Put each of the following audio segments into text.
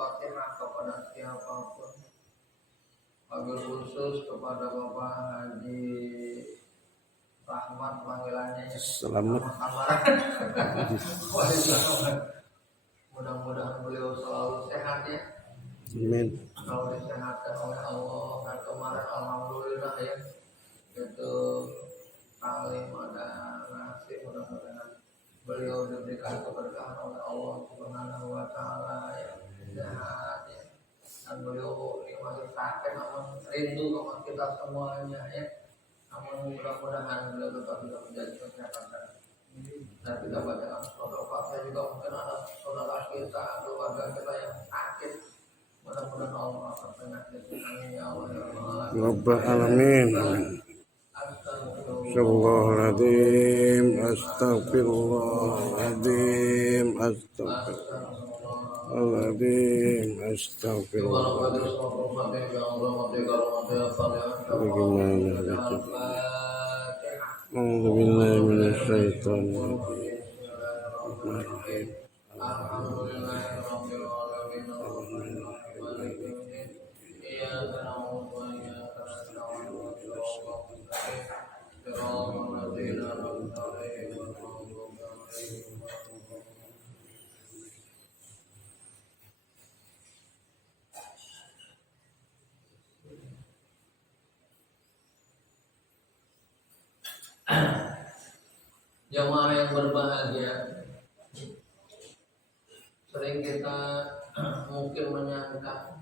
Fatihah kepada siapapun, wabil khusus kepada Bapak Haji Rahmat, panggilannya ya Selamat. Mudah-mudahan beliau selalu sehat ya. Amin. Kalau disehatkan oleh Allah. Dan kemarin alhamdulillah ya, itu kali ada nasi, mudah-mudahan beliau diberikan keberkahan oleh Allah Subhanahu wa taala ya, sehat ya. Dan beliau ini masih sakit, namun rindu sama kita semuanya ya. Namun mudah-mudahan beliau tetap bisa menjadi kesehatan. Dan kita bacakan saudara Fatihah juga, mungkin ada saudara kita, keluarga kita yang sakit. Mudah-mudahan Allah akan penyakit. Amin ya Allah ya Allah. Rabbal alamin. Astagfirullahaladzim, astagfirullahaladzim, astagfirullahaladzim, astagfirullahaladzim. Bagaimana baca? A'udzubillahi minasyaitonir rajim. Bismillahirrahmanirrahim. Alhamdulillahirabbil alamin. Iyyaka na'budu wa iyyaka nasta'in. Shiratal ladzina an'amta 'alaihim ghairil maghdubi 'alaihim waladdallin. Jamaah yang berbahagia, sering kita mungkin menyangka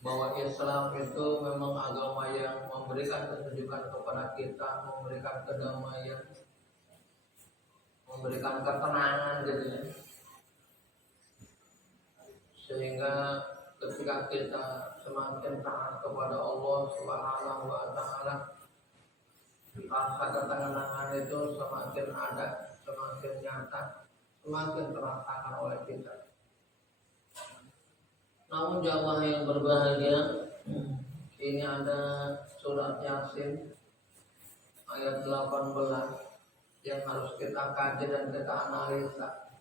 bahwa Islam itu memang agama yang memberikan kesejukan kepada kita, memberikan kedamaian, memberikan ketenangan gitu ya. Sehingga ketika kita semakin taat kepada Allah Subhanahu wa taala, rasa ketenangan itu semakin ada, semakin nyata, semakin terasakan oleh kita. Namun jamaah yang berbahagia, ini ada surat Yasin ayat 18 yang harus kita kaji dan kita analisa.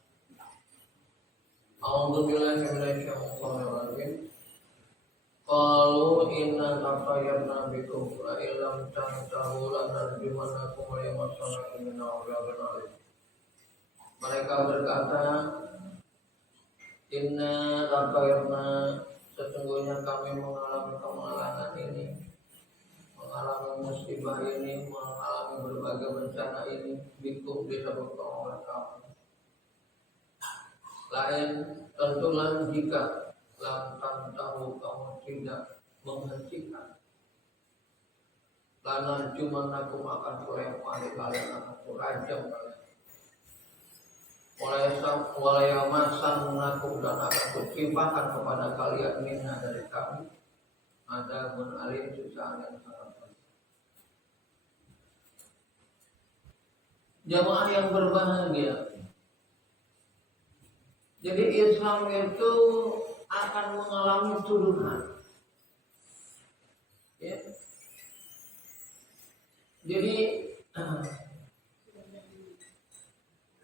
A'udzubillahi minasyaitonir rajim. Qalu inna tafayyarna bikum la illam tantahu lanarjumanakum wa yamassakum min adzabin alim. Mereka berkata, inna tafayyarna, sesungguhnya kami mengalami kemalangan ini, mengalami musibah ini, mengalami berbagai bencana ini, bikum disebabkan oleh kamu. Lain tentulah jika lantan tahu kamu tidak menghentikan, lanar cuma aku akan kulempari kalian, aku rajam kalian. Walayamasan nakum, dan akan kucimpakan kepada kalian minna dari kami ada pun alim, susah yang sangat besar. Jamaah yang berbahagia, jadi Islam itu akan mengalami turunan ya. Jadi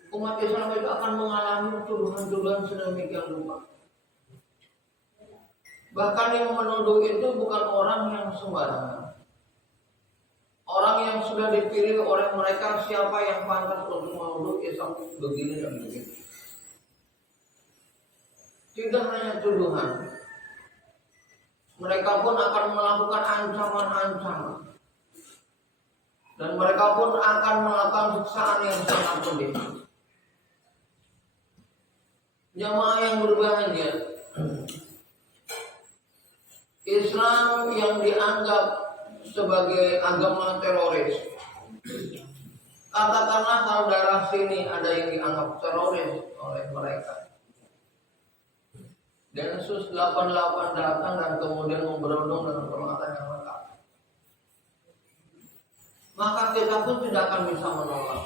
umat Islam itu akan mengalami tuduhan-tuduhan sedemikian rupa. Bahkan yang menuduh itu bukan orang yang sembarangan, orang yang sudah dipilih oleh mereka siapa yang pantas untuk menuduh Islam begini dan begitu. Tidak hanya tuduhan, mereka pun akan melakukan ancaman-ancaman, dan mereka pun akan melakukan siksaan yang sangat pedih. Jamaah yang berbahagia, Islam yang dianggap sebagai agama teroris, katakanlah kalau daerah sini ada yang dianggap teroris oleh mereka, Densus 88 datang dan kemudian memberondong dengan peralatan yang lengkap, maka kita pun tidak akan bisa menolak.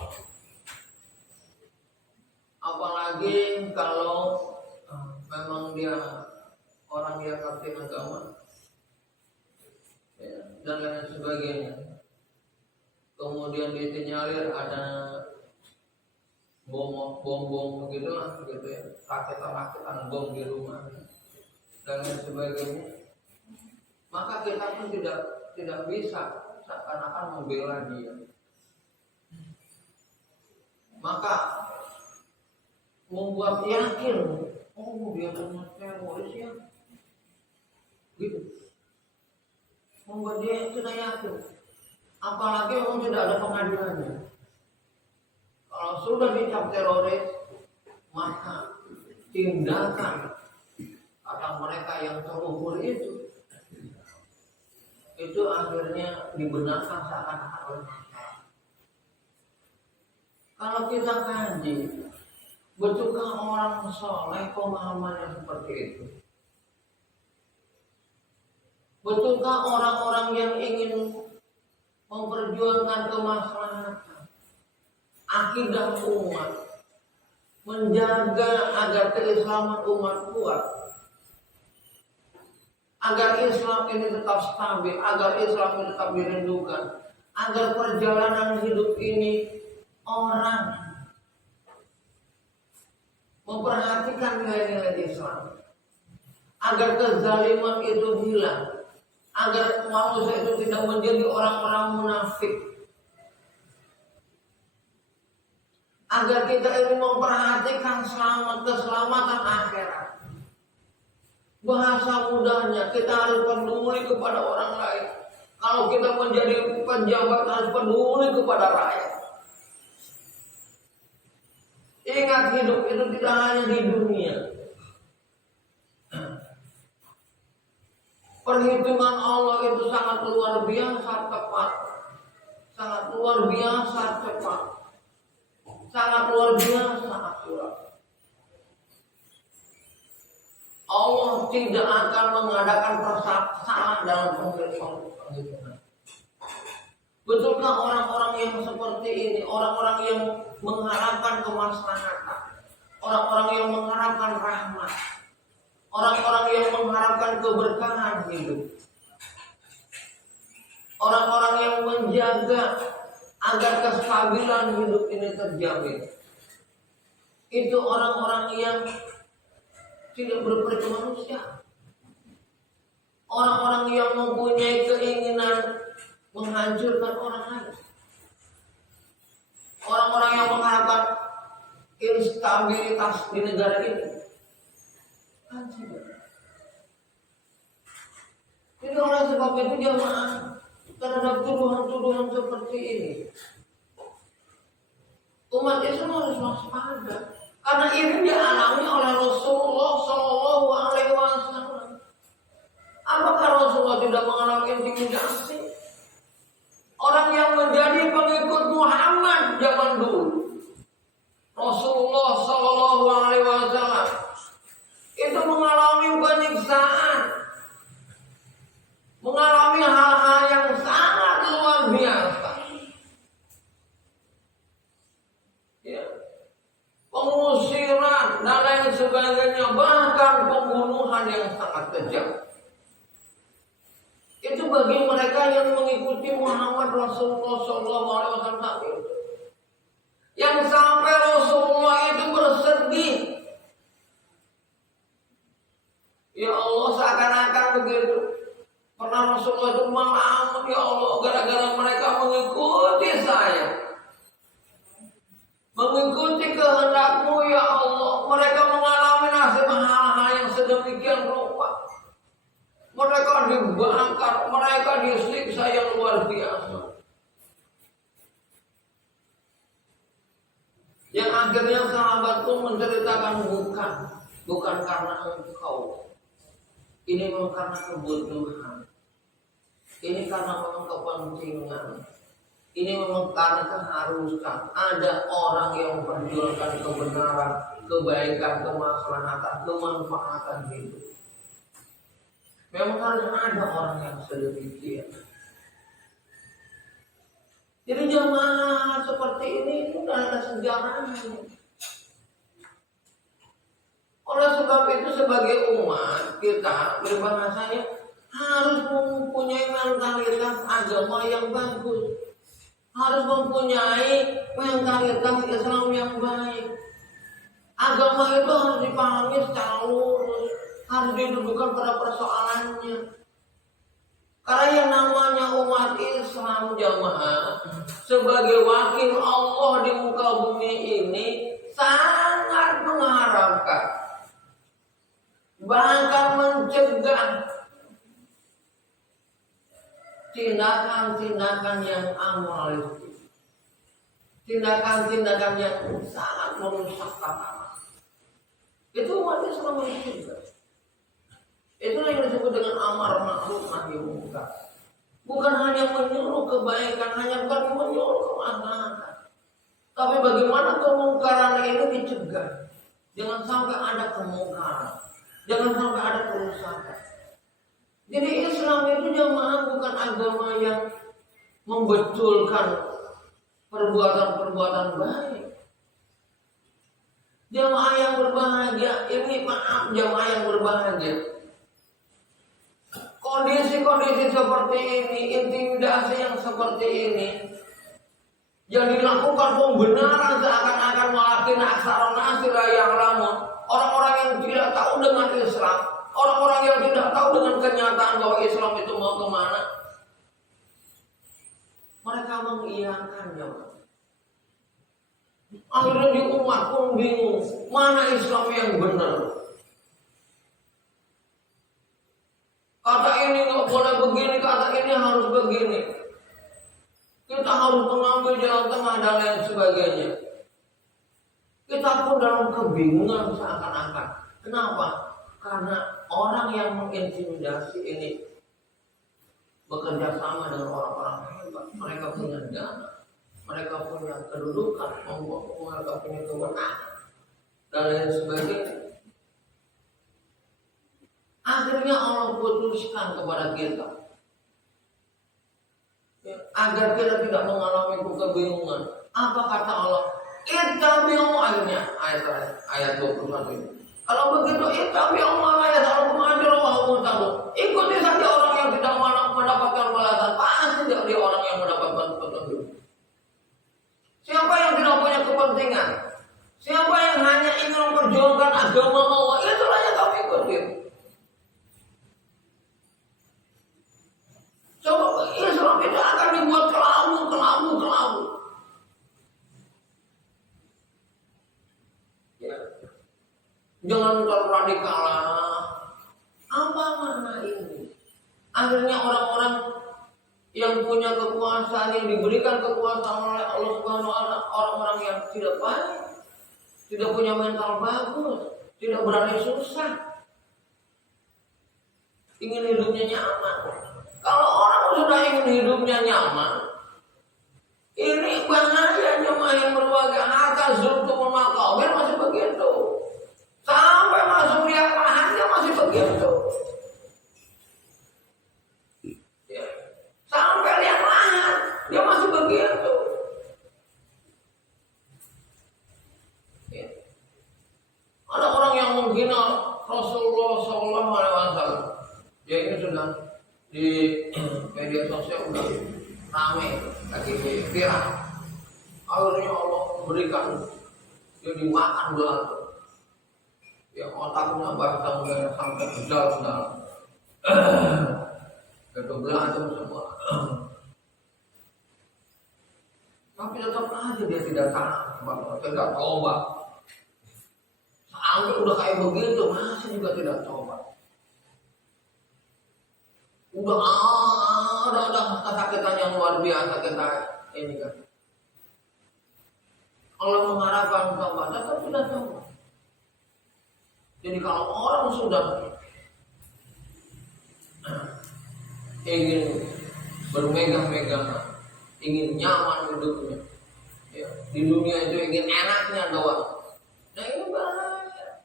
Apalagi kalau memang dia orang yang ngerti agama ya, dan lain sebagainya. Kemudian disinyalir ada bom begitulah gitu ya, rakitan bom di rumah dan lain sebagainya, maka kita pun tidak bisa seakan-akan membela dia. Maka membuat yakin, oh dia punya teroris ya, gitu. Membuat dia sudah yakin. Apalagi memang tidak ada pengadilannya. Kalau sudah dicap teroris, maka tindakan kata mereka yang terukur itu akhirnya dibenarkan seakan-akan oleh masyarakat. Kalau kita kaji, betulkah orang soleh pemahamannya seperti itu? Betulkah orang-orang yang ingin memperjuangkan kemaslahatan akidah umat, menjaga agar keislaman umat kuat, agar Islam ini tetap stabil, agar Islam ini tetap dirindukan, agar perjalanan hidup ini orang memperhatikan nilai-nilai Islam, agar kezaliman itu hilang, agar manusia itu tidak menjadi orang-orang munafik, agar kita ini memperhatikan keselamatan akhirat. Bahasa mudahnya, kita harus peduli kepada orang lain. Kalau kita menjadi pejabat, harus peduli kepada rakyat. Ingat, hidup itu tidak hanya di dunia. Perhitungan Allah itu sangat luar biasa tepat, sangat luar biasa cepat, sangat luar biasa akurat. Allah tidak akan mengadakan persamaan dalam penghitungan. Betulkah orang-orang yang seperti ini, orang-orang yang mengharapkan kemaslahatan, orang-orang yang mengharapkan rahmat, orang-orang yang mengharapkan keberkahan hidup, orang-orang yang menjaga agar kestabilan hidup ini terjamin, itu orang-orang yang tidak berperi manusia, orang-orang yang mempunyai keinginan menghancurkan orang lain, orang-orang yang mengharapkan instabilitas di negara ini. Jadi oleh sebab itu jamaah terhadap tuduhan-tuduhan seperti ini, umat Islam harus waspada. Karena ini dialami oleh Rasulullah Shallallahu Alaihi Wasallam. Apakah Rasulullah tidak mengalami intimidasi? Orang yang menjadi pengikut Muhammad zaman dulu, Rasulullah Shallallahu Alaihi Wasallam, itu mengalami penyiksaan, mengalami hal-hal yang sangat luar biasa. Pengusiran dan lain sebagainya, bahkan pembunuhan yang sangat kejam. Itu bagi mereka yang mengikuti Muhammad Rasulullah SAW itu. Yang sampai Rasulullah itu bersedih. Ya Allah, seakan-akan begitu. Pernah Rasulullah itu melamun, ya Allah, gara-gara mereka mengikuti saya, mengikuti kehendak-Mu ya Allah, mereka mengalami nasib hal-hal yang sedemikian rupa. Mereka dibakar, mereka disiksa yang luar biasa. Yang akhirnya sahabat itu menceritakan bukan karena engkau. Ini memang karena kebutuhan. Ini karena memang kepentingan. Ini memang karena keharusan. Ada orang yang memperjuangkan kebenaran, kebaikan, kemaslahatan, kemanfaatan hidup. Memang harus ada orang yang sedemikian. Jadi jamaah seperti ini sudah ada sejarahnya. Oleh sebab itu sebagai umat kita berbahasanya harus mempunyai mentalitas agama yang bagus. harus mempunyai mentalitas Islam yang baik. Agama itu harus dipahami secara lurus, harus didudukan pada persoalannya. Karena yang namanya umat Islam jamaah sebagai wakil Allah di muka bumi ini sangat mengharapkan, bahkan mencegah tindakan-tindakan yang amoralis, tindakan-tindakan yang sangat merusak tatanan. Itu umat Islam mencegah. Itulah yang disebut dengan amar ma'ruf nahi munkar. Bukan hanya menyuruh kebaikan, hanya bukan menyuruh kemaslahatan, tapi bagaimana kemungkaran ini dicegah. Jangan sampai ada kemungkaran, jangan sampai ada kerusakan. Jadi Islam itu jamaah bukan agama yang membetulkan perbuatan-perbuatan baik. Jamaah yang berbahagia, ini maaf jamaah yang berbahagia. Kondisi-kondisi seperti ini, intimidasi yang seperti ini, yang dilakukan pembenaran seakan-akan malakin aksara nasira yang lama, orang-orang yang tidak tahu dengan Islam, orang-orang yang tidak tahu dengan kenyataan bahwa Islam itu mau kemana, mereka mengiyakannya. Akhirnya di umat pun bingung, mana Islam yang benar. Kata ini nggak boleh begini, kata ini harus begini. Kita harus mengambil jalan tengah dan lain sebagainya. Kita pun dalam kebingungan seakan-akan. Kenapa? Karena orang yang mengintimidasi ini bekerja sama dengan orang-orang hebat. Mereka punya dana, mereka punya kedudukan, mereka punya kewenangan dan lain sebagainya. Akhirnya Allah putuskan kepada kita agar kita tidak mengalami kebingungan. Apa kata Allah? Ittabi'u, akhirnya ayat 21 ini. Kalau begitu ittabi'u ma yas'alukum ajran wa hum muhtadun. Ikuti saja orang yang tidak mendapatkan balasan, pasti dia orang yang mendapatkan petunjuk. Siapa yang tidak punya kepentingan, siapa yang hanya ingin memperjuangkan agama Allah, itulah yang kami ikuti. Coba Islam itu akan dibuat kelabu. Ya. Jangan terlalu radikal lah. Apa makna ini? Akhirnya orang-orang yang punya kekuasaan, yang diberikan kekuasaan oleh Allah Subhanahu wa Ta'ala, orang-orang yang tidak baik, tidak punya mental bagus, tidak berani susah, ingin hidupnya nyaman. Kalau orang sudah ingin hidupnya nyaman, ini bahaya jemaah yang berbagai harta zultum makabir masih begitu. Sampai masuk lihat lahannya masih begitu. Ya. Sampai lihat lahan dia masih begitu. Ya. Ada orang yang menghina Rasulullah SAW. Ya ini sudah di media sosial udah ramai lagi viral. Akhirnya Allah berikan dia dimakan belakang, ya otaknya batang sampai ke dalam, itu belatung semua. Tapi tetap aja dia tidak tahu, tidak tobat. Sampai udah kayak begitu masih juga tidak tobat. Udah ada kesakitan yang luar biasa kita ini kan. Allah mengharapkan tobat, tetap tidak tobat. Jadi kalau orang sudah ingin bermegang-megangan, ingin nyaman hidupnya, ya, di dunia itu ingin enaknya doang, nah ini bahaya.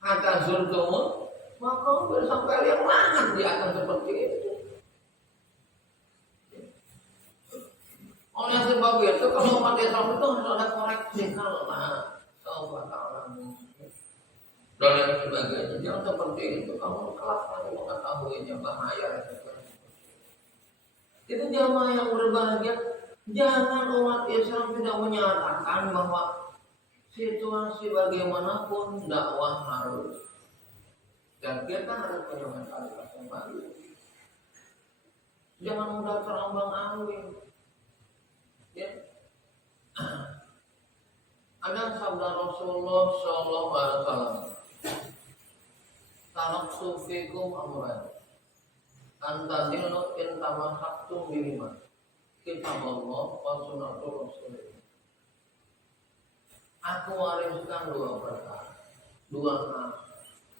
Hatta zultumun maka sampai lihat mana dia akan seperti itu. Oleh sebab itu kalau umat Islam itu harus ada koreksi kalau taubat Allah dan yang sebagainya. Jangan seperti itu. Kamu kelak nanti mengetahuinya bahaya. Itu jamaah yang berbahagia Jangan umat Islam tidak menyatakan bahwa situasi bagaimanapun dakwah harus, dan kita harus punya mentalitas yang bagus. Jangan mudah terombang-ambing. Ya. Ada sabda Rasulullah Shallallahu Alaihi Wasallam, "Taraktu fikum amran, antadillu in tamassaktum bihima, kitabullah wa sunnatul rasul." Aku wariskan dua perkara, dua hal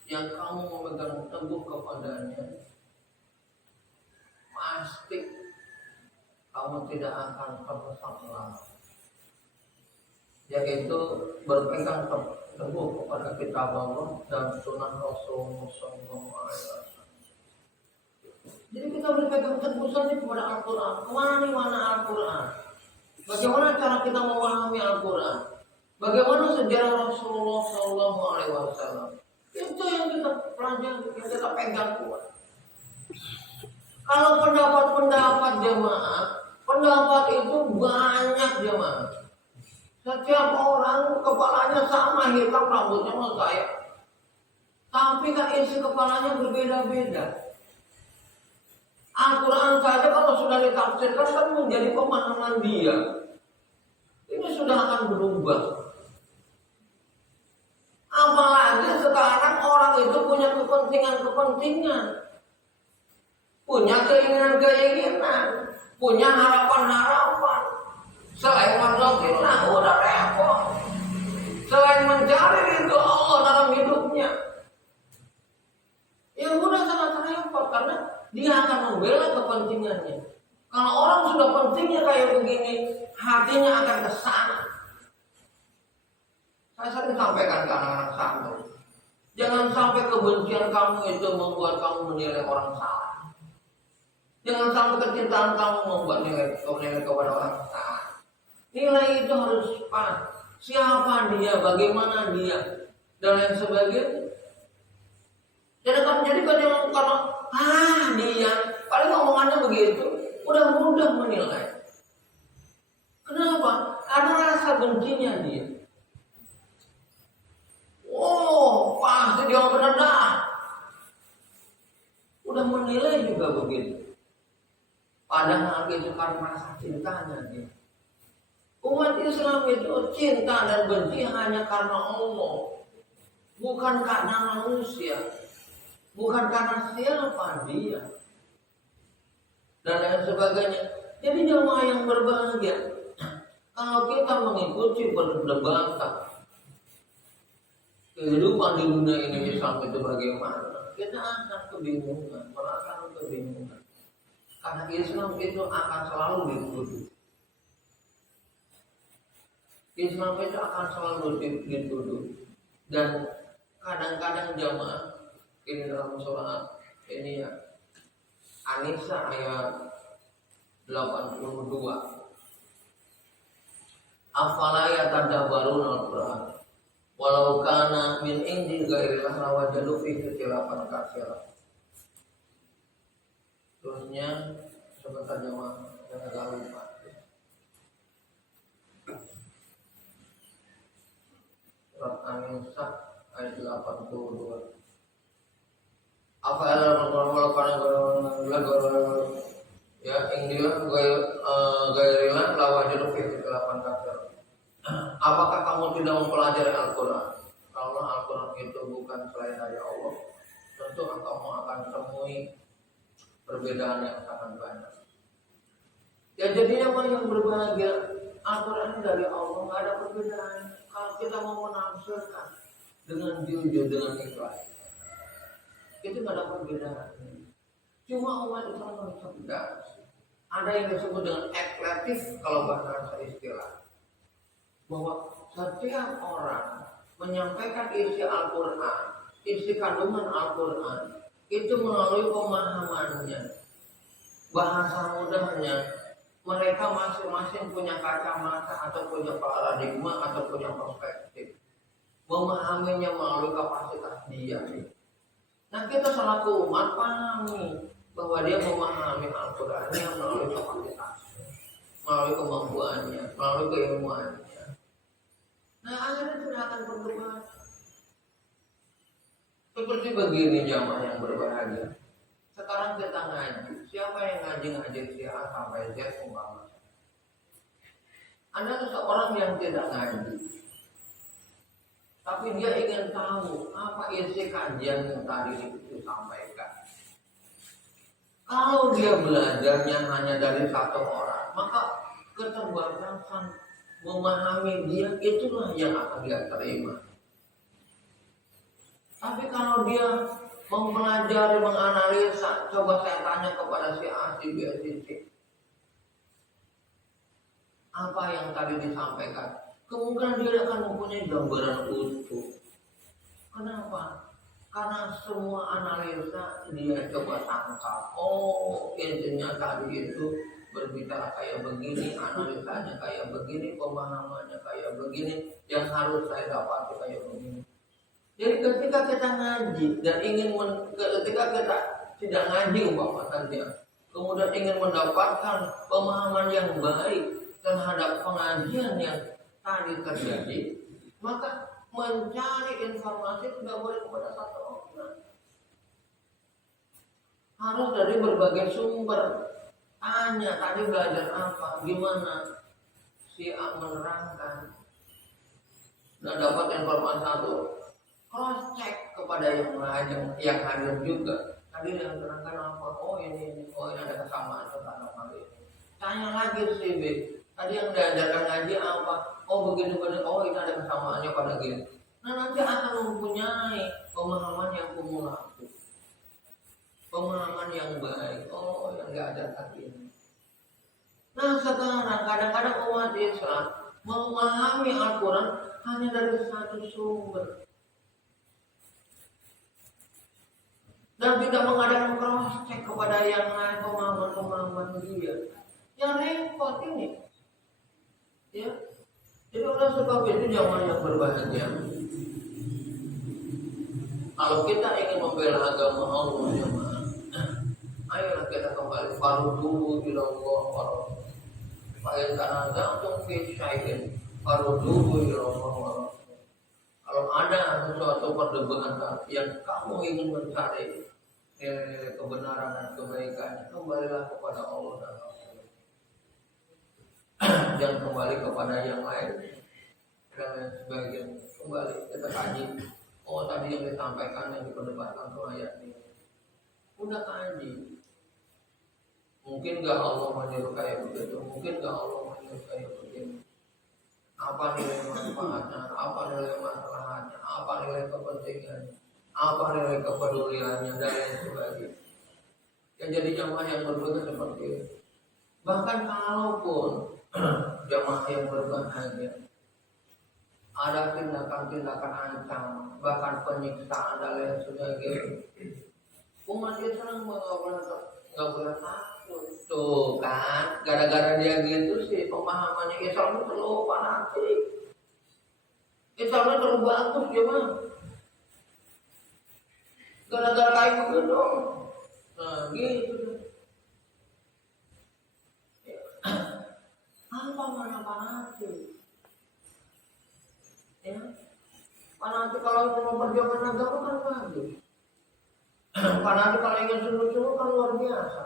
yang kamu memegang teguh kepadanya, pasti kamu tidak akan tersesat lagi. Yaitu berpegang teguh kepada kitab Allah dan sunnah Rasulullah SAW. Jadi kita berpegang teguh saja kepada Al-Quran. Kemana Al-Quran? Bagaimana cara kita memahami Al-Quran? Bagaimana sejarah Rasulullah SAW? Itu yang kita pelajari, yang kita pegang kuat. Kalau pendapat jemaah, pendapat itu banyak jemaah. Setiap orang kepalanya sama, hitam rambutnya sama saya. Tapi kan isi kepalanya berbeda-beda. Al-Quran saja kalau sudah ditafsirkan kan menjadi pemahaman dia. Ini sudah akan berubah. Apalagi sekarang orang itu punya kepentingan, punya keinginan, punya harapan. Selain mazhabnya udah repot. Selain mencari ridho Allah dalam hidupnya, ya udah sangat repot karena dia akan membela kepentingannya. Kalau orang sudah pentingnya kayak begini, hatinya akan kesana. Saya sering sampaikan ke anak-anak santri, jangan sampai kebencian kamu itu membuat kamu menilai orang salah. Jangan sampai kecintaan kamu membuat nilai kepada orang salah. Nilai itu harus pas. Siapa dia, bagaimana dia, dan lain sebagainya. Jadi kalau dia, paling omongannya begitu, udah mudah menilai. Kenapa? Karena rasa bencinya dia. Oh, pasti dia benar dah. Udah menilai juga begitu. Padahal dia suka merasa cintanya dia. Umat Islam itu cinta dan benci hanya karena Allah, bukan karena manusia, bukan karena siapa dia, dan lain sebagainya. Jadi jemaah yang berbahagia, kalau kita mengikuti perdebatan kehidupan di dunia ini Islam itu bagaimana, kita akan kebingungan, merasakan kebingungan, karena Islam itu akan selalu dituduh. Islam itu akan selalu dituduh. Dan kadang-kadang jamaah ini dalam surat ini ya, An-Nisa ayat 82. Afala yatadabbaruna al-Qur'an walau kana min indi ghairillah lawajadu fihi ikhtilafan katsiran. Terusnya sebentar jamaah, jangan agak lupa. Surat An-Nisa ayat 82. Apa yang melakukan ya ingdilah gairilah lawajadu fi ikhtilafan katsir. Apakah kamu tidak mempelajari Al-Quran? Kalau Al-Quran itu bukan selain dari Allah, tentu kamu akan temui perbedaan yang sangat banyak. Ya jadinya yang berbahagia, Al-Quran dari Allah, nggak ada perbedaan. Kalau kita mau menafsirkan dengan jujur, dengan ikhlas, itu nggak ada perbedaan. Cuma umat Islam yang cerdas. Ada yang disebut dengan eklektif kalau bahasa istilah, bahwa setiap orang menyampaikan isi Al-Quran, isi kandungan Al-Quran itu melalui pemahamannya. Bahasa mudahnya, mereka masing-masing punya kacamata atau punya paradigma atau punya perspektif, memahaminya melalui kapasitas dia. Nah kita selaku umat pahami bahwa dia memahami Al-Qurannya melalui kapasitasnya, melalui kemampuannya, melalui keilmuannya. Nah, akhirnya tidak akan berdebat. Seperti begini jamaah yang berbahagia. Sekarang kita ngaji. Siapa yang ngaji si A sampai Z umpama. Ada seseorang yang tidak ngaji, tapi dia ingin tahu apa isi kajian yang tadi disampaikan. Kalau dia belajarnya hanya dari satu orang, maka keterbatasan memahami dia itulah yang akan dia terima. Tapi kalau dia mempelajari, menganalisa, coba saya tanya kepada si A, si B, si C, apa yang tadi disampaikan, kemungkinan dia akan mempunyai gambaran utuh. Kenapa? Karena semua analisa dia coba tangkap. Oh, intinya tadi itu berbicara kayak begini, analisanya kayak begini, pemahamannya kayak begini, yang harus saya dapati kayak begini. Jadi ketika kita ngaji dan ketika kita tidak ngaji umpama saja, kemudian ingin mendapatkan pemahaman yang baik terhadap pengajian yang tadi terjadi, maka mencari informasi tidak boleh kepada satu orang. Harus dari berbagai sumber. Tanya tadi belajar apa, gimana si A menerangkan, dan dapat informasi satu, cross check kepada yang lain yang hadir juga. Tadi yang terangkan apa? Oh ini ada kesamaan tentang hal ini. Tanya lagi si B. Tadi yang diajarkan ngaji apa? Oh begini. Oh ini ada kesamaannya pada gini. Nah nanti akan mempunyai pemahaman yang kumulatif, pemahaman yang baik. Oh yang diajarkan ini. Nah sekarang kadang-kadang umat Islam memahami Al-Quran hanya dari satu sumber dan tidak mengadakan cross check kepada yang lain pemahaman dia. Yang repot ini. Ya, jadi oleh sebab itu zaman yang berbahagia. Kalau kita ingin membela agama Allah jemaah, ayolah kita kembali farduhu ila Allah wa rasul. Fa in tanaza'tum fi syai'in farduhu ila Allah wa rasul. Kalau ada sesuatu perdebatan yang kamu ingin mencari kebenaran dan kebaikan, kembalilah kepada Allah dan Rasul. Jangan kembali kepada yang lain dan lain sebagainya. Kembali kita kaji. Oh tadi yang disampaikan yang diperdebatkan tuh ayat ini. Udah kaji. Mungkin gak Allah menyuruh kayak begitu. Mungkin gak Allah menyuruh kayak begini. Apa nilai manfaatnya? Apa nilai masalahnya? Apa nilai kepentingannya? Apa nilai kepeduliannya dan lain sebagainya. Yang jadi jamaah yang berbeda seperti itu. Bahkan kalaupun jamaah yang berbahagia ada tindakan-tindakan ancaman, bahkan penyiksaan dan lain sebagainya, umat Islam nggak boleh takut. Tuh kan, gara-gara dia gitu sih pemahamannya Islam itu terlalu fanatik. Islamnya terlalu bagus jemaah. Gara-gara kayak begitu, nah gitu. Apa mana fanatik? Ya, fanatik kalau ingin memperjuangkan agama kan bagus. Fanatik kalau ingin sungguh-sungguh kan luar biasa.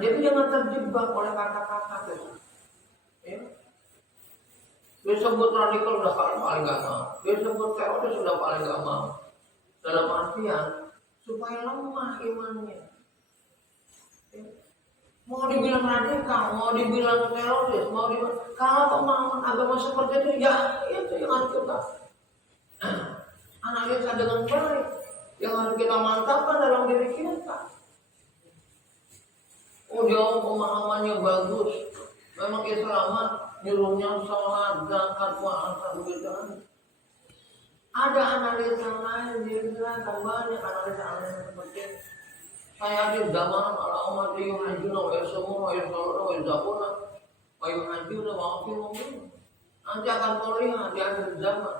Jadi jangan terjebak oleh kata-kata itu. Ya. Disebut radikal sudah paling gak mau. Disebut teroris sudah paling gak mau. Dalam artian supaya lemah imannya. Ya. Mau dibilang radikal, mau dibilang teroris, mau dibilang kalau pemahaman agama seperti itu, ya itu yang harus kita analisa dengan baik, yang harus kita mantapkan dalam diri kita. Oh dia pemahamannya bagus, memang Islam nyuruhnya sholat, zakat, puasa, begitu. Ada analisa lain, silakan banyak analisa seperti itu. Saya di zaman ala umat yuhajuna wa yasumuna wa yasalluna wa yazakuna wa yuhajuna wa yaqimuna. Nanti akan terlihat di akhir zaman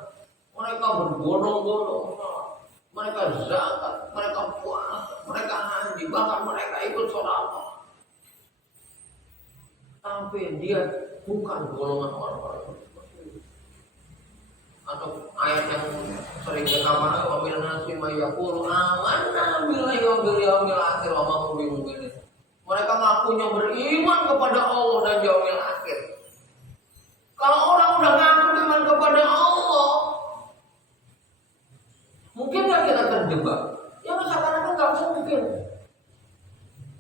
mereka berbondong-bondong sholat, mereka zakat, mereka puasa, mereka haji, bahkan mereka ikut sholat. tapi dia bukan golongan orang-orang. Atau ayat yang sering kita bahas, wabil nasi mayakulu amanna billahi wa bil yaumil akhir wa ma hum bimu'minin. Mereka ngakunya beriman kepada Allah dan yaumil akhir. Kalau orang udah ngaku iman kepada Allah, mungkin nggak kita terjebak? Ya seakan-akan nggak mungkin.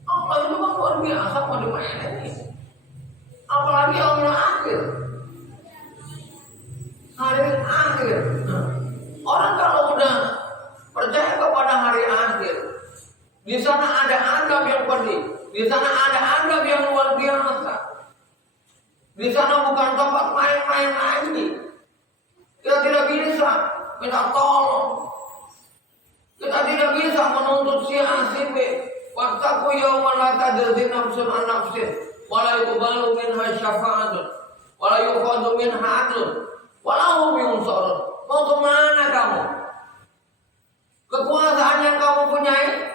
Allah itu kan luar biasa, mau dimainin. Apalagi yaumil akhir. Hari akhir. Orang kalau udah percaya kepada hari akhir, di sana ada adab yang pedih, di sana ada adab yang luar biasa. Di sana bukan tempat main-main lagi. Kita tidak bisa minta tolong. Kita tidak bisa menuntut si A si B. Wattaqu yawman la tajzi nafsun an nafsin wa la yuqbalu minha syafa'atun wa la yu'khadhu minha 'adlun. Walau biunsur, mau kemana kamu? Kekuasaan yang kamu punyai,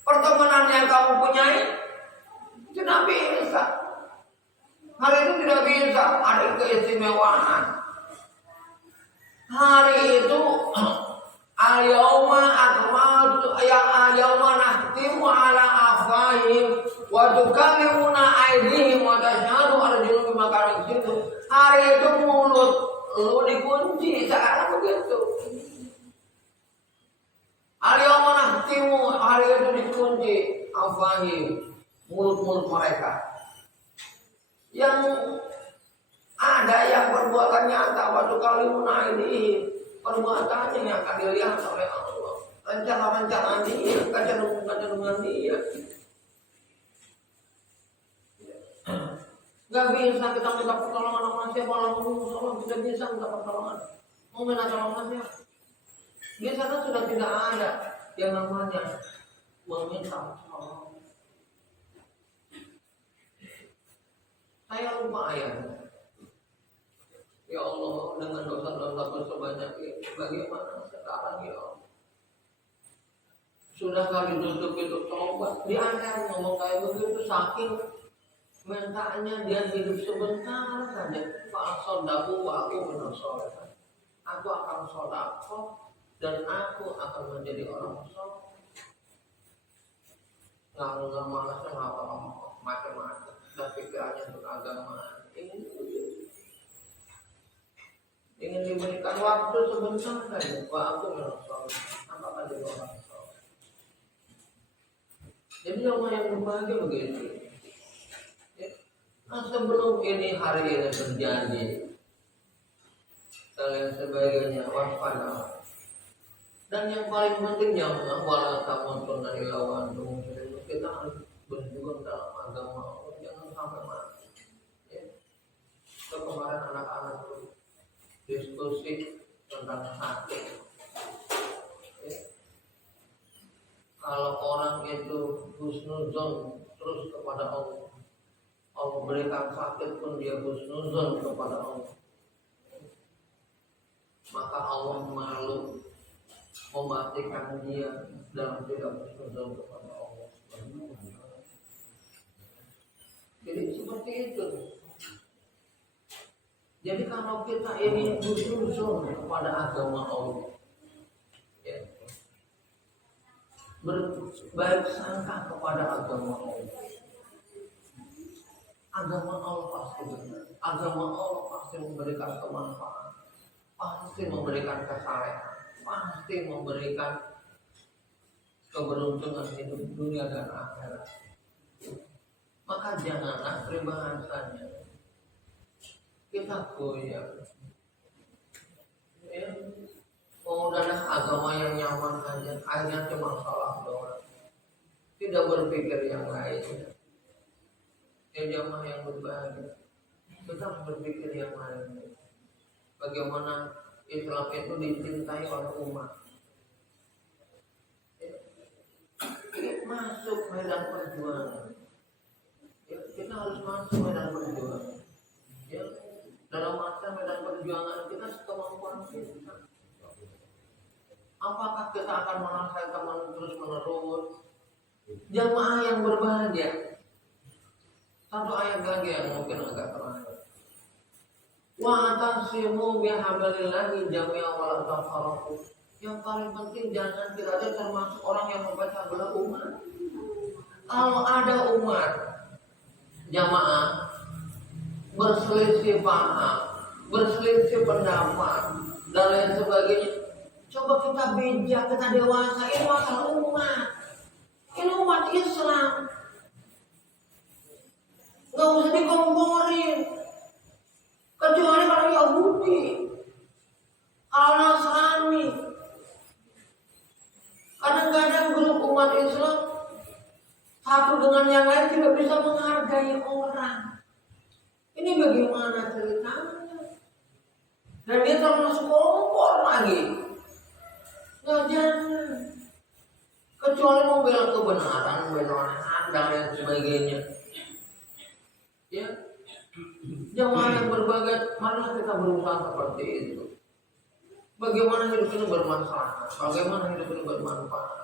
pertemanan yang kamu punyai, tidak bisa. Hari itu tidak bisa, ada keistimewaan. Hari itu al-yawma akmaltu al-yawma nahtimu ala afwahihim wa tukallimuna aydihim wa tashhadu arjuluhum bima kanu yaksibun. Hari itu mulut lu dikunci, sekarang begitu. Al-yawma nahtimu, hari itu dikunci afwahihim, mulut-mulut mereka. Yang ada yang perbuatan nyata, waktu kalimuna ini perbuatannya yang akan dilihat oleh Allah. Rencana-rencana dia, kecendungan dia. Gak bisa kita minta pertolongan sama siapa, Allah tidak bisa minta pertolongan. Mau minta pertolongan siapa? Di sana sudah tidak ada yang namanya meminta pertolongan. Saya lupa ayatnya. Ya Allah, dengan dosa-dosa sebanyak ini, bagaimana sekarang ya Allah? Sudah kali tutup itu tobat, di akhir ngomong kayak begitu saking mintanya dia hidup sebentar saja. Fa'asodaku wa aku menasoleh. Aku akan sodakoh dan aku akan menjadi orang soleh. Nggak malasnya ngapa macam-macam. Dan pikirannya untuk agama ingin diberikan waktu sebentar saja. Wa aku menasoleh. Apakah jadi orang soleh? Jadi orang yang berbahagia begitu. Nah, sebelum ini hari ini terjadi dan lain sebagainya, waspada. Dan yang paling penting jangan wala tamutunna illa wa antum muslimun. Kita harus berjuang dalam agama Allah, jangan sampai mati. Ya. Kemarin anak-anak itu diskusi tentang hati. Ya. Kalau orang itu husnuzon terus kepada Allah, Allah berikan sakit pun dia husnuzon kepada Allah, maka Allah malu mematikan dia dalam tidak husnuzon kepada Allah. Jadi seperti itu. Jadi kalau kita ingin husnuzon kepada agama Allah, ya, berbaik sangka kepada agama Allah. Agama Allah pasti benar. Agama Allah pasti memberikan kemanfaatan, pasti memberikan kesalehan, pasti memberikan keberuntungan hidup dunia dan akhirat. Maka janganlah peribahasanya kita goyah. Ya, mau udah agama yang nyaman aja, akhirnya cuma salah doang. Tidak berpikir yang lainnya. Jamaah yang berbahagia, kita harus berpikir yang lain. Bagaimana Islam itu dicintai oleh umat. Masuk medan perjuangan. Ya, kita harus masuk medan perjuangan. Ya, dalam masa medan perjuangan kita sekemampuan kita. Apakah kita akan menyelesaikan terus menerus? Jamaah yang berbahagia. Satu ayat lagi yang mungkin agak terakhir. Wa atasimu bihablillahi jami'an wa la tafarraqu. Yang paling penting jangan kita ada termasuk orang yang membaca belah umat. Kalau ada umat jamaah berselisih paham, berselisih pendapat dan lain sebagainya, coba kita bijak, kita dewasa. Ini masalah umat, ini umat Islam, nggak usah dikomporin. Kecuali kalau Yahudi, kalau Nasrani, kadang-kadang grup umat Islam satu dengan yang lain tidak bisa menghargai orang. Ini bagaimana ceritanya? Dan dia termasuk kompor lagi. Nggak jangan. Kecuali membela kebenaran, membela hak dan lain sebagainya. Ya, jamaah yang berbagai, marilah kita berusaha seperti itu. Bagaimana hidup ini bermanfaat? Bagaimana hidup ini bermanfaat?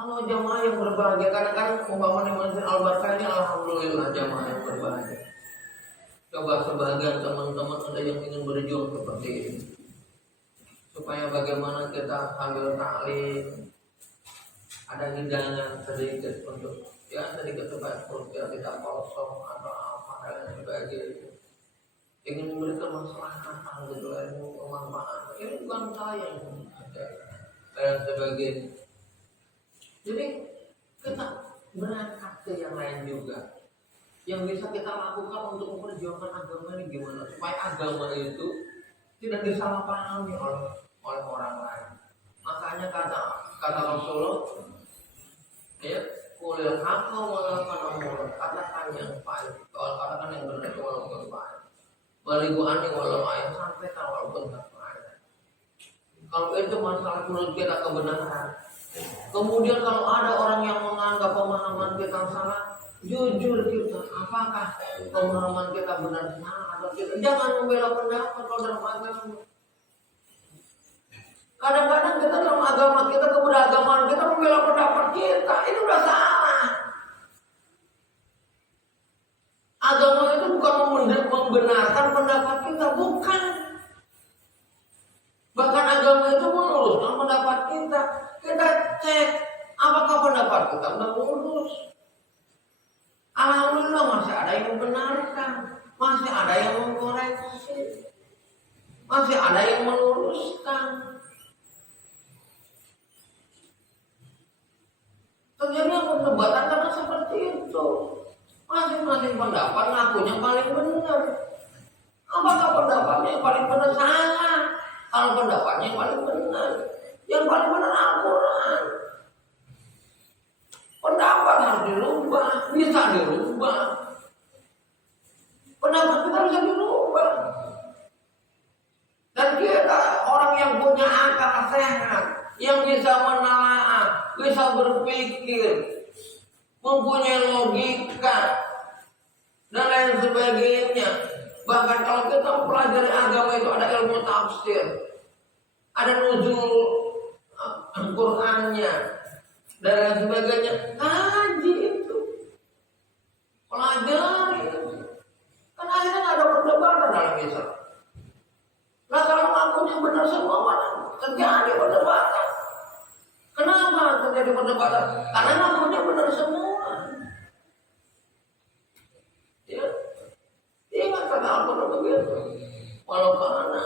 Kalau jamaah yang berbahagia, kadang-kadang umpamanya Masjid Al-Barkah ini alhamdulillah jamaah yang berbahagia. Coba sebagian teman-teman ada yang ingin berjuang seperti ini, supaya bagaimana kita sambil taklim, ada hidangan sedikit untuk sedikit supaya perut kita tidak kosong atau apa dan sebagainya. Ingin memberikan maslahat gitu, ilmu bermanfaat. Ini bukan saya yang dan sebagainya. Jadi kita berangkat ke yang lain juga, yang bisa kita lakukan untuk memperjuangkan agama ini gimana supaya agama itu tidak disalahpahami oleh orang lain. Makanya kata Rasulullah, ya, kulil hakka walaupun amur, katakan yang baik, katakan yang benar walaupun baik, baligu ani walau ayat, sampaikan walaupun tak baik. Kalau itu masalah menurut kita kebenaran. Kemudian kalau ada orang yang menganggap pemahaman kita salah, jujur kita, apakah pemahaman kita benar salah atau tidak. Jangan membela pendapat kalau dalam agama. Kadang-kadang kita dalam agama kita, keberagaman kita membela pendapat kita, itu udah salah. Agama itu bukan membenarkan pendapat kita, bukan. Bahkan agama itu meluruskan pendapat kita. Kita cek apakah pendapat kita sudah lurus. Alhamdulillah masih ada yang membenarkan, masih ada yang mengkoreksi, masih ada yang meluruskan. Terjadinya perdebatan karena seperti itu. Masing-masing pendapat ngakunya paling benar. Apakah pendapatnya yang paling benar? Salah. Kalau pendapatnya yang paling benar, yang paling benar Al-Quran. Pendapat harus dirubah, bisa dirubah. Pendapat kita bisa dirubah. Dan kita orang yang punya akal sehat, yang bisa menelaah, bisa berpikir, mempunyai logika dan lain sebagainya. Bahkan kalau kita mempelajari agama itu ada ilmu tafsir, ada nuzul Al-Qur'annya dan lain sebagainya. Kaji itu, pelajari itu. Kan akhirnya nggak ada perdebatan dalam Islam. Nah kalau ngakunya benar semua, mana terjadi perdebatan. Kenapa terjadi perdebatan? Karena ngakunya benar semua. Ya, ingat kata Al-Quran begitu. Walau karena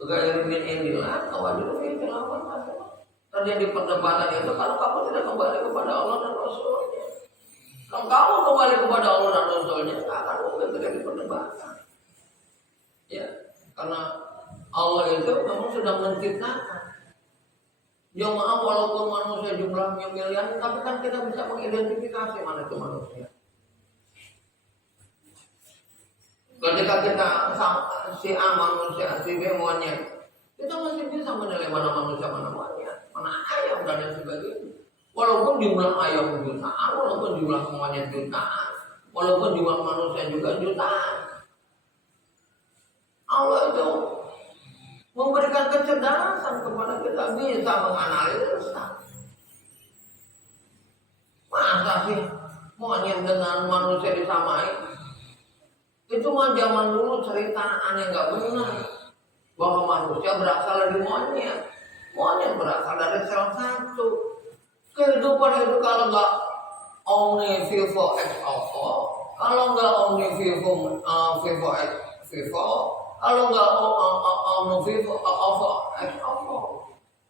Gaya min indillah, kawajiru min tilawat masalah. Terjadi perdebatan itu kalau kamu tidak kembali kepada Allah dan Rasulnya. Kalau kamu kembali kepada Allah dan Rasulnya, nggak akan mungkin terjadi perdebatan. Ya, karena Allah itu memang sudah menciptakan jemaah walaupun manusia jumlahnya miliaran, tapi kan kita bisa mengidentifikasi mana itu manusia. Ketika kita si A manusia, si B monyet, kita masih bisa menilai mana manusia, mana monyet, mana ayam dan lain sebagainya. Walaupun jumlah ayam jutaan, walaupun jumlah monyet jutaan, walaupun jumlah manusia juga jutaan. Allah itu memberikan kecerdasan kepada kita bisa menganalisa. masa sih monyet dengan manusia disamai? Itu mah zaman dulu ceritaan yang nggak benar bahwa manusia berasal dari monyet. Monyet berasal dari sel satu. Kehidupan itu kalau nggak omni vivo ex ovo, kalau nggak omni vivo vivo ex vivo, kalau nggak omni vivo ovo ex ovo,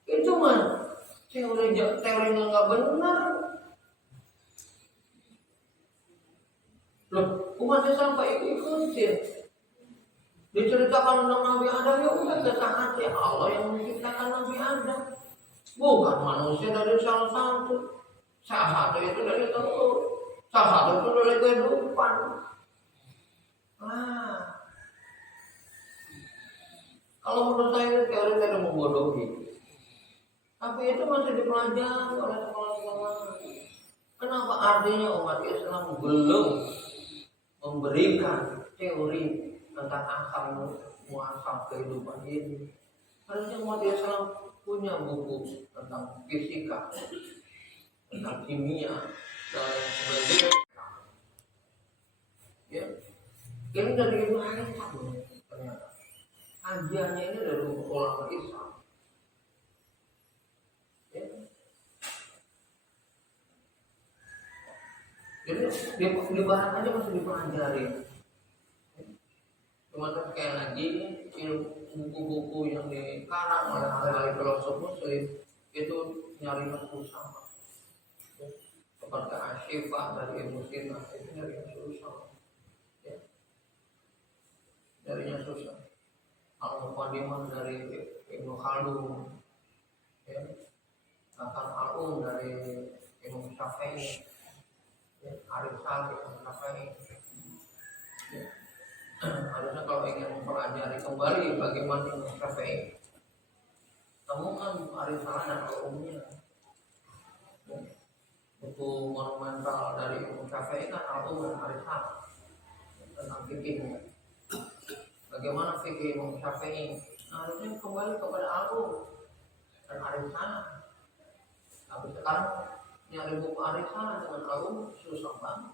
itu mah teorinya nggak benar. Loh, umat Islam Pak ikutin. Diceritakan tentang Nabi Adam, ya udah kesahati Allah yang menciptakan Nabi Adam. Bukan manusia dari salah satu. Salah satu itu dari telur. Salah satu itu dari kehidupan. Kalau menurut saya ini teori membodohi. Tapi itu masih dipelajari oleh sekolah-sekolah. Kenapa artinya umat Islam belum memberikan teori tentang asal muasal kehidupan ini? Harusnya umat Islam punya buku tentang fisika, tentang kimia, dan lain sebagainya. Ya, ini dari mana ternyata? Kajiannya ini dari buku ulama Islam. Ya. Jadi di barat aja masih dipelajari. Cuma sekali lagi buku-buku yang dikarang oleh ahli-ahli filosof Muslim itu nyari susah. Seperti Asy-Syifa dari Ibnu Sina itu nyarinya susah. Ya. Nyarinya susah. Al-Muqaddimah dari Ibnu Khaldun, ya. Bahkan Al-Um dari Imam Syafi'i, ya. Arif Salih Imam Syafi'i. Ya. Harusnya kalau ingin mempelajari kembali bagaimana Imam Syafi'i, temukan Arif Salih dan Al-Umnya. Ya. Buku monumental dari Imam Syafi'i kan Al-Um dan Arif Salih tentang fikihnya. Bagaimana fikih Imam Syafi'i? Harusnya kembali kepada Al-Um dan Arif Salih. Tapi sekarang nyari buku Arif Salih dengan Al-Um susah banget.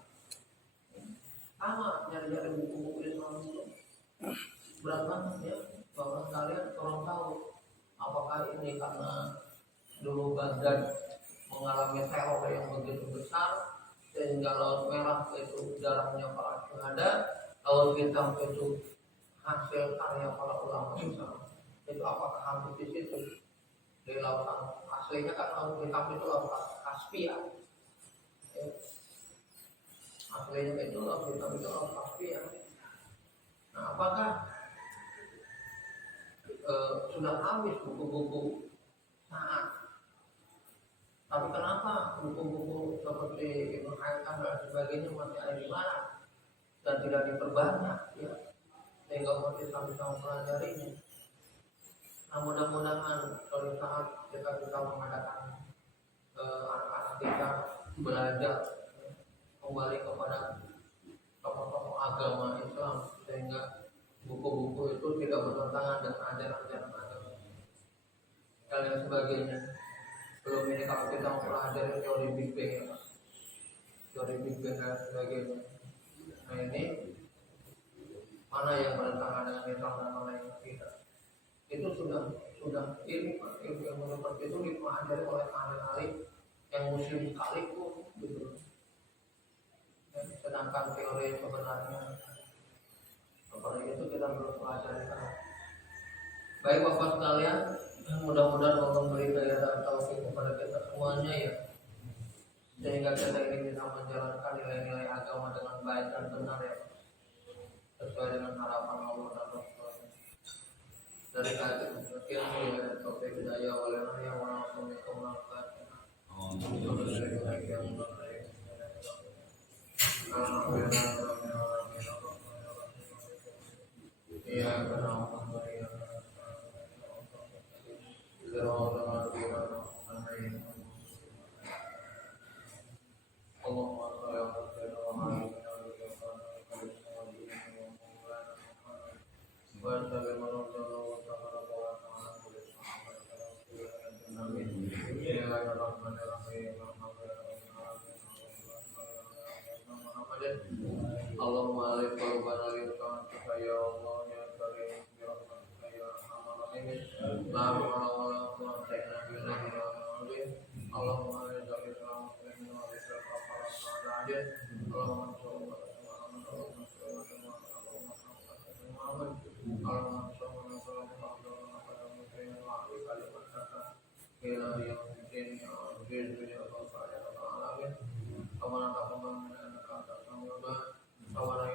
Sama nyari buku-buku Islam itu berat banget ya. Bahwa kalian tolong tahu apakah ini karena dulu Baghdad mengalami teror yang begitu besar sehingga Laut Merah itu darahnya para syuhada, Laut Hitam itu hasil karya para ulama Islam. Itu apakah habis di situ? Di lautan aslinya kan Laut Hitam itu lautan Kaspia. Ya. Aslinya itu Laut Hitam itu lautan Kaspia. Nah, apakah sudah habis buku-buku saat? Tapi kenapa buku-buku seperti Ibnu Haytham dan sebagainya masih ada di barat dan tidak diperbanyak? Ya. Sehingga umat Islam bisa mempelajarinya. Nah, mudah-mudahan suatu saat kita mengadakan anak-anak kita belajar kembali kepada tokoh-tokoh agama Islam, sehingga buku-buku itu tidak bertentangan dengan ajaran-ajaran agama dan lain sebagainya. Belum ini kalau kita mempelajari teori Big Bang, ya, teori Big Bang dan sebagainya. Nah, ini mana yang bertentangan dengan Islam dan mana yang tidak. Itu sudah ilmu yang seperti itu dipelajari oleh ahli-ahli yang muslim sekalipun gitu. Sedangkan teori sebenarnya seperti itu kita belum pelajari. Baik Bapak sekalian, mudah-mudahan Allah memberi daya dan taufik kepada kita semuanya ya, sehingga kita ini bisa menjalankan nilai-nilai agama dengan baik dan benar ya, sesuai dengan harapan Allah dan Rasulullah. Dari hati sekian mulia topik hidayah oleh yang langsung dikemukakan. Ya kenal Allahumma